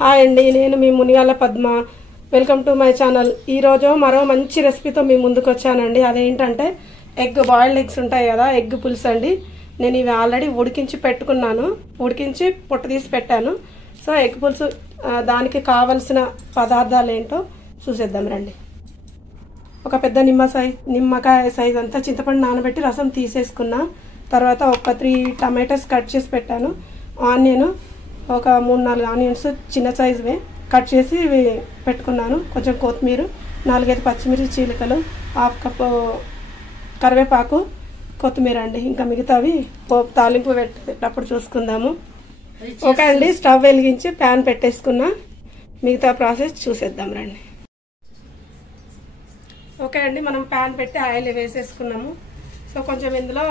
Hi అండి, నేను మీ Muniyala Padma. Welcome to my channel. ఈరోజు మరో మంచి రెసిపీతో మీ ముందుకు వచ్చానండి. అదేంటంటే బాయిల్డ్ ఎగ్స్ ఉంటాయి కదా, ఎగ్ పులుసు అండి. నేను ఇవి ఆల్రెడీ ఉడికించి పెట్టుకున్నాను, ఉడికించి పొట్టు తీసి పెట్టాను. సో ఎగ్ పులుసు దానికి కావలసిన పదార్థాలు ఏంటో చూసేద్దాం రండి. ఒక పెద్ద నిమ్మకాయ సైజ్ అంతా చింతపండు నానబెట్టి రసం తీసేసుకున్నా. తర్వాత ఒక 3 టమాటోస్ కట్ చేసి పెట్టాను. ఆనియన్ ఒక 3-4 ఆనియన్స్ చిన్న సైజువే కట్ చేసి పెట్టుకున్నాను. కొంచెం కొత్తిమీర, 4-5 పచ్చిమిర్చి చీలికలు, 1/2 కప్పు కరివేపాకు, కొత్తిమీర అండి. ఇంకా మిగతావి తాలింపు పెట్టేటప్పుడు చూసుకుందాము. ఓకే అండి, స్టవ్ వెలిగించి ప్యాన్ పెట్టేసుకున్నా. మిగతా ప్రాసెస్ చూసేద్దాం రండి. ఓకే అండి, మనం ప్యాన్ పెట్టి ఆయిల్ వేసేసుకున్నాము. సో కొంచెం ఇందులో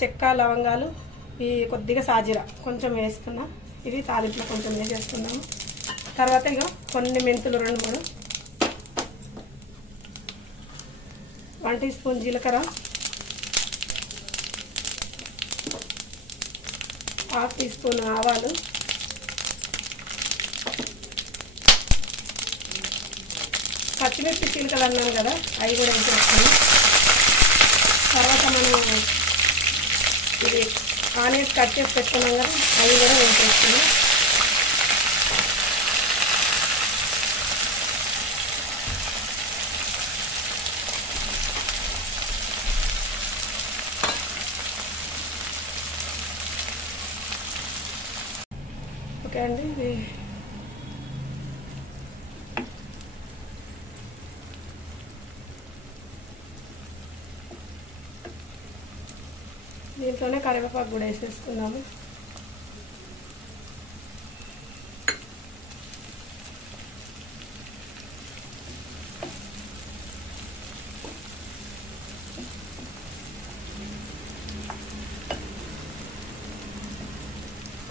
చెక్క, లవంగాలు, ఈ కొద్దిగా సాజీరా కొంచెం వేస్తున్నా. ఇది తాలింపులో కొంచెం వేసేస్తున్నాము. తర్వాత ఇక కొన్ని మెంతులు 2-3, 1 టీ స్పూన్ జీలకర్ర, 1/2 టీ స్పూన్ ఆవాలు, పచ్చిమిర్చి చీలికలు అన్నాను కదా, అవి కూడా వేసేస్తాను. తర్వాత మనం ఇది ఆనియన్స్ కట్ చేసి పెట్టుకున్నాం కదా, అవి కూడా వేసేస్తాను. ఓకే అండి, ఇది దీంట్లోనే కరివేపాకు కూడా వేసేసుకున్నాము.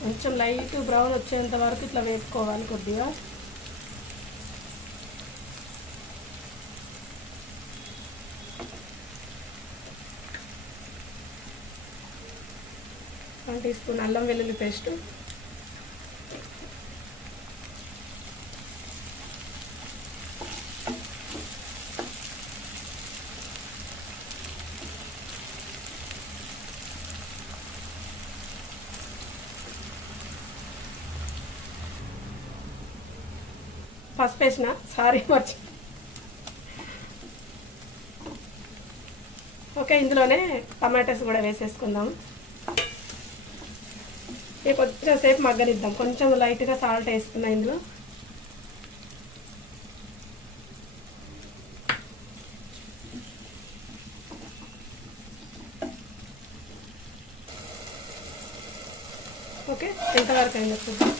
కొంచెం లైట్ బ్రౌన్ వచ్చేంత వరకు ఇట్లా వేపుకోవాలి కొద్దిగా. వన్ టీ స్పూన్ అల్లం వెల్లుల్లి పేస్ట్, పసుపు వేసిన, సారీ మర్చి. ఓకే, ఇందులోనే టమాటాస్ కూడా వేసేసుకుందాము. కొంచెం సేపు మగ్గనిద్దాం. కొంచెం లైట్గా సాల్ట్ వేసుకున్నా ఇందులో. ఓకే, ఎంతవరకు అయింది చూద్దాం.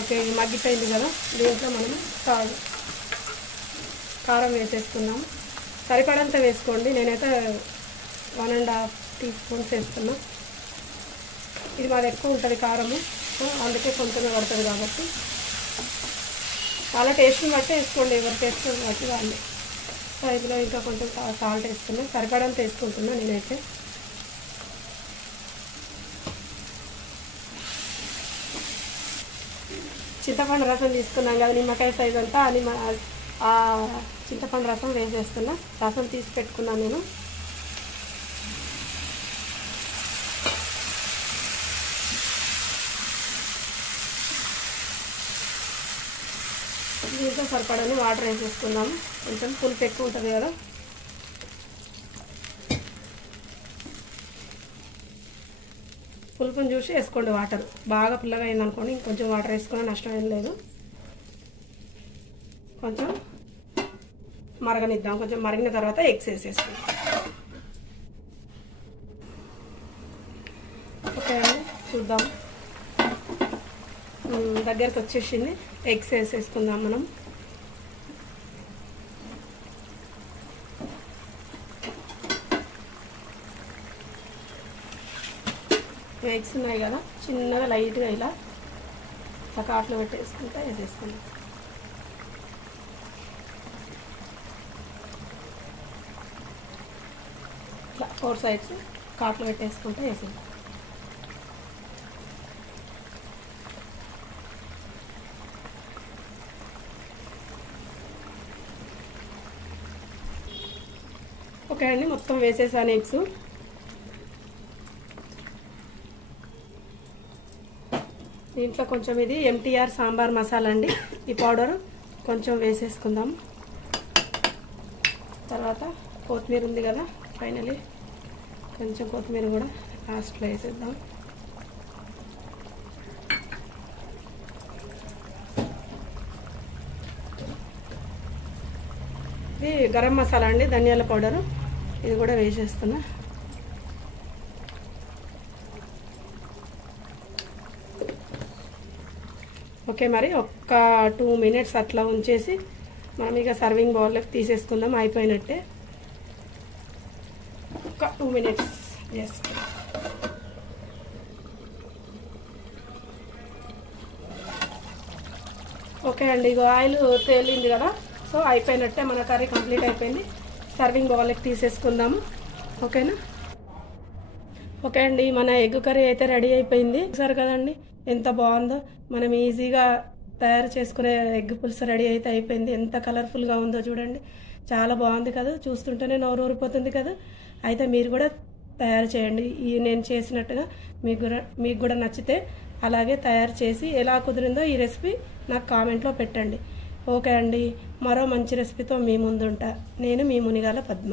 ఓకే, ఇది మగ్గిపోయింది కదా. దీంట్లో మనం కారం వేసేసుకుందాం. సరిపడంత వేసుకోండి. నేనైతే 1.5 టీ స్పూన్స్ వేస్తున్నా. ఇది మాది ఎక్కువ ఉంటుంది కారము, అందుకే కొంచెమే పడుతుంది కాబట్టి చాలా టేస్ట్ని బట్టి వేసుకోండి, ఎవరి టేస్ట్ బట్టి వాళ్ళు. సో ఇందులో ఇంకా కొంచెం సాల్ట్ వేసుకున్నా, సరిపడంత వేసుకుంటున్నా నేనైతే. చింతపండు రసం తీసుకున్నాం కదా, నిమ్మకాయ సైజ్ అంతా, అని ఆ చింతపండు రసం వేసేస్తున్నా. రసం తీసి పెట్టుకున్నాను నేను. దీంతో సరిపడని వాటర్ వేసేసుకుందాము. కొంచెం పులుపు ఎక్కువ ఉంటుంది కదా. పులుపుని చూసి వేసుకోండి వాటర్. బాగా పుల్లగా అయిందనుకోండి ఇంకొంచెం వాటర్ వేసుకున్నా నష్టం ఏం లేదు. కొంచెం మరగనిద్దాం. కొంచెం మరిగిన తర్వాత ఎగ్స్ వేసేసుకుందాం. ఓకే అండి, చూద్దాం. దగ్గరకు వచ్చేసింది. ఎగ్స్ వేసేసుకుందాం మనం. ఎగ్స్ ఉన్నాయి కదా, చిన్నగా లైట్గా ఇలా కాట్లో పెట్టేసుకుంటే వేసేసుకుందాం. ఇట్లా 4 సైడ్స్ కాట్లో పెట్టేసుకుంటే వేసేద్దాం. ఓకే అండి, మొత్తం వేసేసాను ఎగ్స్. దీంట్లో కొంచెం ఇది ఎంటీఆర్ సాంబార్ మసాలా అండి, ఈ పౌడర్ కొంచెం వేసేసుకుందాం. తర్వాత కొత్తిమీర ఉంది కదా, ఫైనలీ కొంచెం కొత్తిమీర కూడా లాస్ట్లో వేసేద్దాం. ఇది గరం మసాలా అండి, ధనియాల పౌడరు, ఇది కూడా వేసేస్తున్నా. ఓకే, మరి ఒక్క 2 మినిట్స్ అట్లా ఉంచేసి మనం ఇక సర్వింగ్ బౌల్లోకి తీసేసుకుందాం. అయిపోయినట్టే. ఒక 2 మినిట్స్ జస్ట్. ఓకే అండి, ఇగో ఆయిల్ తేలింది కదా, సో అయిపోయినట్టే, మన కర్రీ కంప్లీట్ అయిపోయింది. సర్వింగ్ బౌల్లోకి తీసేసుకుందాము. ఓకేనా? ఓకే అండి, మన ఎగ్ కర్రీ అయితే రెడీ అయిపోయింది. చూసారు కదండి ఎంత బాగుందో. మనం ఈజీగా తయారు చేసుకునే ఎగ్ పులుసు రెడీ అయితే అయిపోయింది. ఎంత కలర్ఫుల్గా ఉందో చూడండి, చాలా బాగుంది కదా, చూస్తుంటేనే నోరు ఊరిపోతుంది కదా. అయితే మీరు కూడా తయారు చేయండి ఈ నేను చేసినట్టుగా. మీకు కూడా నచ్చితే అలాగే తయారు చేసి ఎలా కుదిరిందో ఈ రెసిపీ నాకు కామెంట్లో పెట్టండి. ఓకే అండి, మరో మంచి రెసిపీతో మీ ముందుంటా. నేను మీ మునిగాల పద్మ.